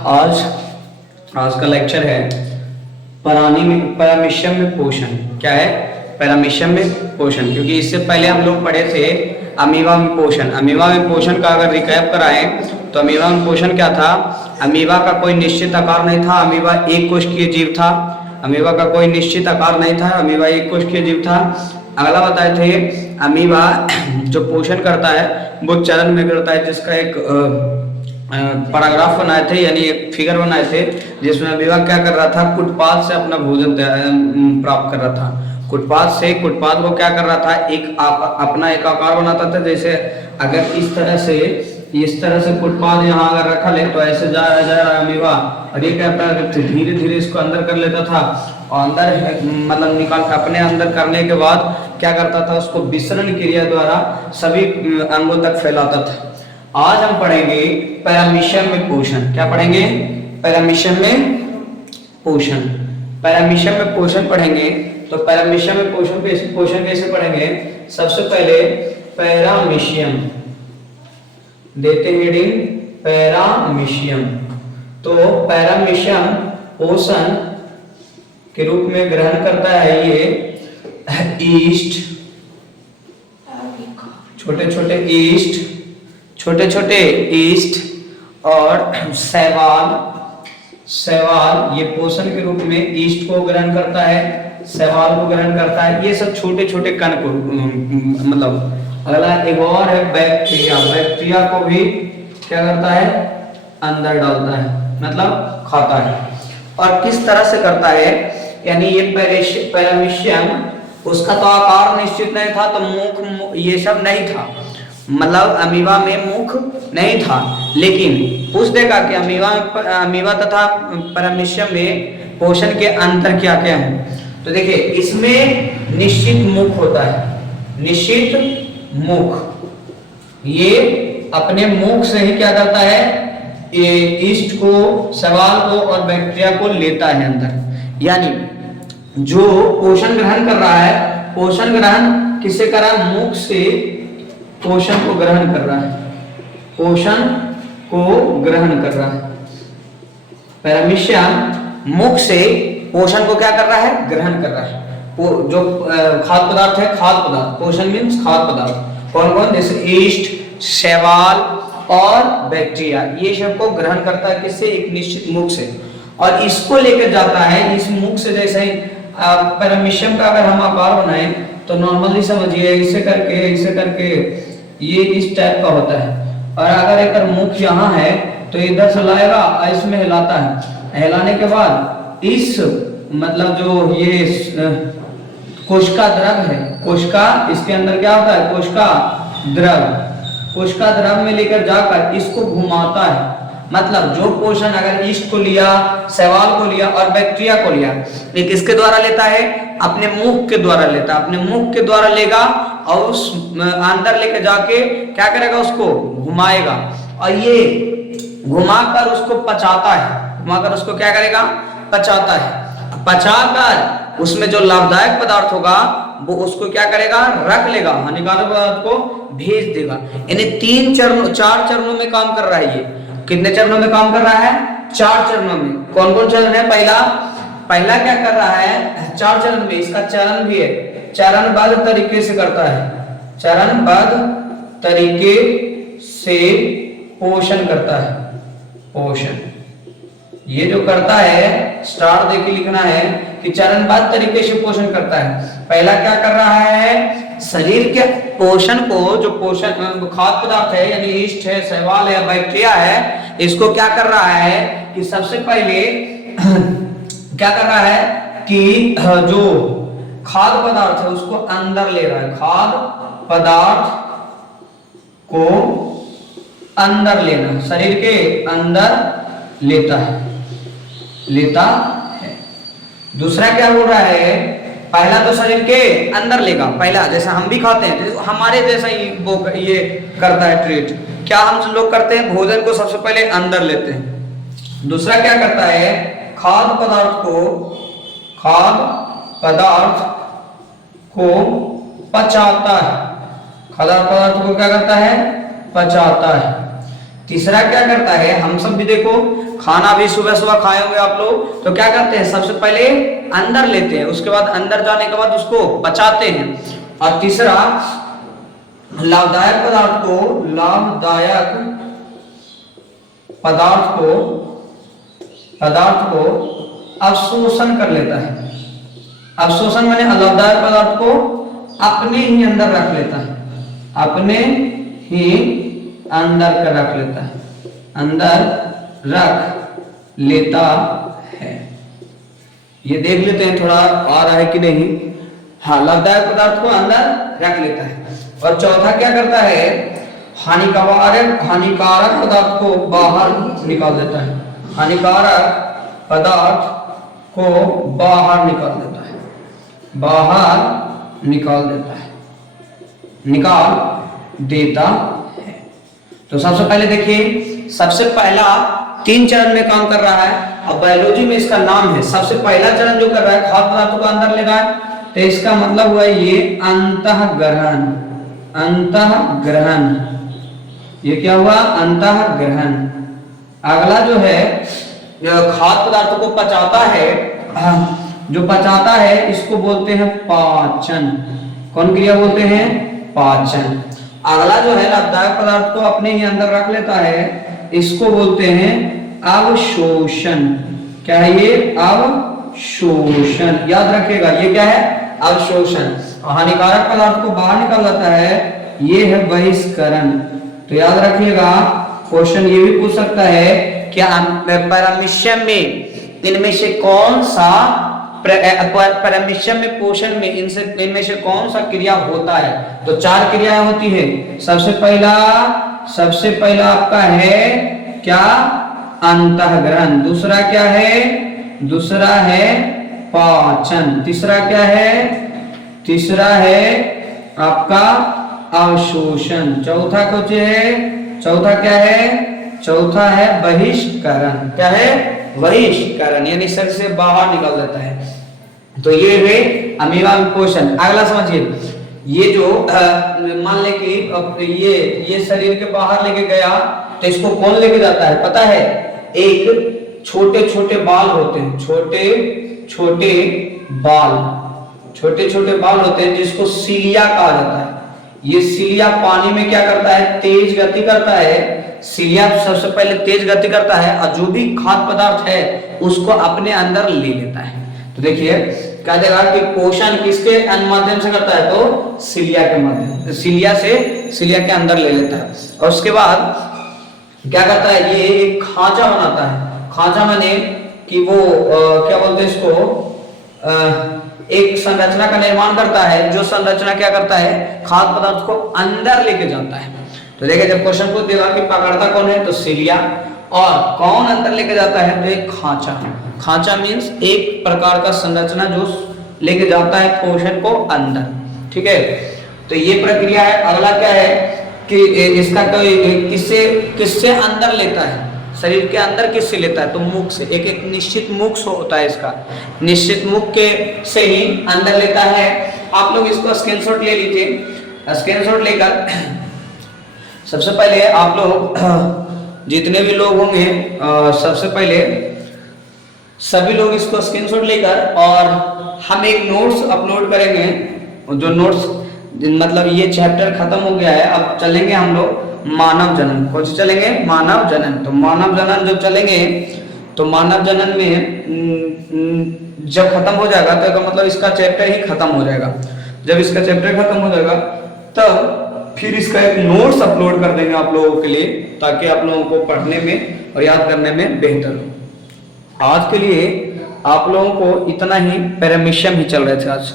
आज आज का लेक्चर है पैरामीशियम में पोषण। क्या है? पैरामीशियम में पोषण। क्योंकि इससे पहले हम लोग पढ़े थे अमीबा में पोषण। अमीबा में पोषण का अगर रिकैप कराएं तो अमीबा में पोषण क्या था? अमीबा का कोई निश्चित आकार नहीं था। अमीबा एक कोशिकीय जीव था। अमीबा का कोई निश्चित आकार नहीं था। अमीबा एक कोशिकीय जीव था। अगला बताए थे अमीबा जो पोषण करता है वो चरण में करता है, जिसका एक पैराग्राफ बनाए थे, यानी एक फिगर बनाए थे जिसमें अमीबा क्या कर रहा था? कुटपाथ से अपना भोजन प्राप्त कर रहा था। कुटपाथ को क्या कर रहा था? अपना एक आकार बनाता था। जैसे अगर इस तरह से कुटपाथ यहाँ अगर रखा ले तो ऐसे जा रहा है अमीबा, और ये क्या धीरे धीरे इसको अंदर कर लेता था, और अंदर मतलब निकाल अपने अंदर करने के बाद क्या करता था? उसको विसरण क्रिया द्वारा सभी अंगों तक फैलाता था। आज हम पढ़ेंगे पैरामीशियम में पोषण। क्या पढ़ेंगे? पैरामीशियम में पोषण। पैरामीशियम में पोषण पढ़ेंगे। तो पैरामीशियम में पोषण कैसे पढ़ेंगे? सबसे पहले पैरामीशियम देते हेडिंग पैरामीशियम। तो पैरामीशियम पोषण के रूप में ग्रहण करता है ये ईस्ट, छोटे छोटे ईस्ट और शैवाल ये पोषण के रूप में ईस्ट को ग्रहण करता है, शैवाल को ग्रहण करता है। ये सब छोटे छोटे कण को मतलब। अगला एक और है बैक्टीरिया। बैक्टीरिया को भी क्या करता है? अंदर डालता है, मतलब खाता है। और किस तरह से करता है? यानी ये पैरामीशियम, उसका तो आकार निश्चित नहीं था, तो मुख ये सब नहीं था, मतलब अमीबा में मुख नहीं था। लेकिन पूछ देगा कि अमीबा तथा पैरामीशियम में पोषण के अंतर क्या क्या है। तो देखिए, इसमें निश्चित मुख होता है। निश्चित मुख ये अपने मुख से ही क्या करता है? ये ईस्ट को, शैवाल को और बैक्टीरिया को लेता है अंदर। यानी जो पोषण ग्रहण कर रहा है, पोषण ग्रहण किससे कर रहा है? मुख से पोषण को ग्रहण कर रहा है। पोषण को ग्रहण कर रहा है। पैरामीशियम मुख से पोषण को क्या कर रहा है? ग्रहण कर रहा है। जो खाद्य पदार्थ है, खाद्य पदार्थ, पोषण मीन्स खाद्य पदार्थ। कौन कौन? जैसे ईस्ट, शैवाल और बैक्टीरिया, ये सब को ग्रहण करता है किससे? एक निश्चित मुख से, और इसको लेकर जाता है इस मुख से। जैसे पैरामीशियम का अगर हम आकार बनाएं तो नॉर्मली समझिए ऐसे करके ये इस टाइप का होता है। और अगर एक मुख यहाँ है तो इधर से लाएगा, इसमें हिलाता है। हिलाने के बाद इस मतलब जो ये कोशिका द्रव है, कोशिका, इसके अंदर क्या होता है? कोशिका द्रव में लेकर जाकर इसको घुमाता है। मतलब जो पोषण अगर ईस्ट को लिया, शैवाल को लिया और बैक्टीरिया को लिया, ये किसके द्वारा लेता है? अपने मुख के द्वारा लेता है। अपने मुख के द्वारा लेगा और उस अंदर लेकर जाके क्या करेगा? उसको घुमाएगा, और ये घुमाकर उसको पचाता है। घुमाकर उसको क्या करेगा? पचाता है। पचाकर उसमें जो लाभदायक पदार्थ होगा वो उसको क्या करेगा? रख लेगा, हानिकारक पदार्थ को भेज देगा। यानी 4 चरणों में काम कर रहा है ये। कितने चरणों में काम कर रहा है? 4 चरणों में। कौन कौन चरण है? पहला क्या कर रहा है? 4 चरण में इसका चरण भी है। चरणबद्ध तरीके से करता है। चरणबद्ध तरीके से पोषण करता है। पोषण ये जो करता है, स्टार देके लिखना है कि चरणबद्ध तरीके से पोषण करता है। पहला क्या कर रहा है? शरीर के पोषण को, जो पोषण खाद्य पदार्थ है, यानी ईस्ट है, शैवाल है, बैक्टीरिया है, इसको क्या कर रहा है कि सबसे पहले क्या कर रहा है कि जो खाद्य पदार्थ है उसको अंदर ले रहा है। खाद्य पदार्थ को अंदर लेना, शरीर के अंदर लेता है। दूसरा क्या हो रहा है? पहला तो शरीर के अंदर लेगा। पहला जैसा हम भी खाते हैं, हमारे जैसा ही वो ये करता है ट्रीट। क्या हम लोग करते हैं? भोजन को सबसे पहले अंदर लेते हैं। दूसरा क्या करता है? खाद्य पदार्थ को पचाता है। खाद्य पदार्थ को क्या करता है? पचाता है। तीसरा क्या करता है, हम सब भी देखो खाना भी सुबह सुबह खाए होंगे आप लोग, तो क्या करते हैं सबसे पहले अंदर लेते हैं, उसके बाद अंदर जाने के बाद उसको पचाते हैं। और तीसरा लाभदायक पदार्थ को अवशोषण कर लेता है। अवशोषण माने लाभदायक पदार्थ को अपने ही अंदर रख लेता है, अपने ही अंदर का रख लेता है, अंदर रख लेता है। ये देख लेते हैं थोड़ा आ रहा है कि नहीं। हाँ, लाभदायक पदार्थ को अंदर रख लेता है। और चौथा क्या करता है, हानिकारक पदार्थ को बाहर निकाल देता है, हानिकारक पदार्थ को बाहर निकाल देता है, बाहर निकाल देता है, निकाल देता है। तो सबसे पहले देखिए, सबसे पहला 3 चरण में काम कर रहा है। अब बायोलॉजी में इसका नाम है, सबसे पहला चरण जो कर रहा है खाद्य पदार्थों को अंदर ले रहा है, तो इसका मतलब हुआ ये अंतःग्रहण। अंतःग्रहण, ये क्या हुआ, अंतःग्रहण। अगला जो है खाद्य पदार्थों को पचाता है, जो पचाता है इसको बोलते हैं पाचन। कौन क्रिया बोलते हैं, पाचन। अगला जो है लाभदायक पदार्थ को अपने ही अंदर रख लेता है, इसको बोलते हैं अवशोषण। क्या है ये, अवशोषण। याद रखिएगा ये क्या है, अवशोषण। हानिकारक पदार्थ को बाहर निकाल जाता है, ये है बहिष्करण। तो याद रखिएगा, क्वेश्चन ये भी पूछ सकता है क्या परमिश्रण में इनमें से कौन सा, परमिश्रण में पोषण में इनमें से कौन सा क्रिया होता है। तो 4 क्रियाएं होती है। सबसे पहला आपका है क्या, अंतःग्रहण। दूसरा क्या है, दूसरा है पाचन। तीसरा क्या है, तीसरा है आपका अवशोषण। चौथा कुछ है, चौथा क्या है, चौथा है बहिष्करण। क्या है, बहिष्करण, यानी शरीर से बाहर निकाल देता है। तो ये है अमीबा में पोषण। अगला समझिए, ये जो मान ले कि ये शरीर के बाहर लेके गया, तो इसको कौन लेके जाता है पता है, एक छोटे छोटे बाल होते हैं, छोटे छोटे बाल होते हैं जिसको सीलिया कहा जाता है। ये सीलिया पानी में क्या करता है, तेज गति करता है। सीलिया सबसे पहले तेज गति करता है और जो भी खाद्य पदार्थ है उसको अपने अंदर ले लेता है। तो देखिए कह देगा कि पोषण किसके माध्यम से करता है, तो सीलिया के माध्यम, सीलिया के अंदर ले लेता है। और उसके बाद क्या करता है, ये एक खांचा बनाता है। खांचा माने कि वो क्या बोलते हैं इसको, एक संरचना का निर्माण करता है, जो संरचना क्या करता है, खाद्य पदार्थ को अंदर लेके जाता है। तो देखिए जब क्वेश्चन को देगा कि पकड़ता कौन है, तो सीलिया, और कौन अंदर लेके जाता है, तो एक खांचा। खांचा मींस एक प्रकार का संरचना जो लेके जाता है पोषण को अंदर। ठीक है, तो ये प्रक्रिया है। अगला क्या है कि इसका कोई किससे अंदर लेता है, शरीर के अंदर किससे लेता है, तो मुख से। एक निश्चित मुख होता है इसका, निश्चित मुख के से ही अंदर लेता है। आप लोग इसको स्क्रीनशॉट ले लीजिए। स्क्रीनशॉट लेकर सबसे पहले आप लोग जितने भी लोग होंगे, सबसे पहले सभी लोग इसको स्क्रीनशॉट लेकर, और हम एक नोट्स अपलोड करेंगे। जो नोट्स मतलब ये चैप्टर खत्म हो गया है, अब चलेंगे हम लोग मानव जनन। कौन सी चलेंगे, मानव जनन। तो मानव जनन जब चलेंगे, तो मानव जनन में जब खत्म हो जाएगा तो मतलब इसका चैप्टर ही खत्म हो जाएगा। जब इसका चैप्टर खत्म हो जाएगा तब फिर इसका एक नोट्स अपलोड कर देंगे आप लोगों के लिए, ताकि आप लोगों को पढ़ने में और याद करने में बेहतर हो। आज के लिए आप लोगों को इतना ही, पैरामीशियम ही चल रहे थे आज।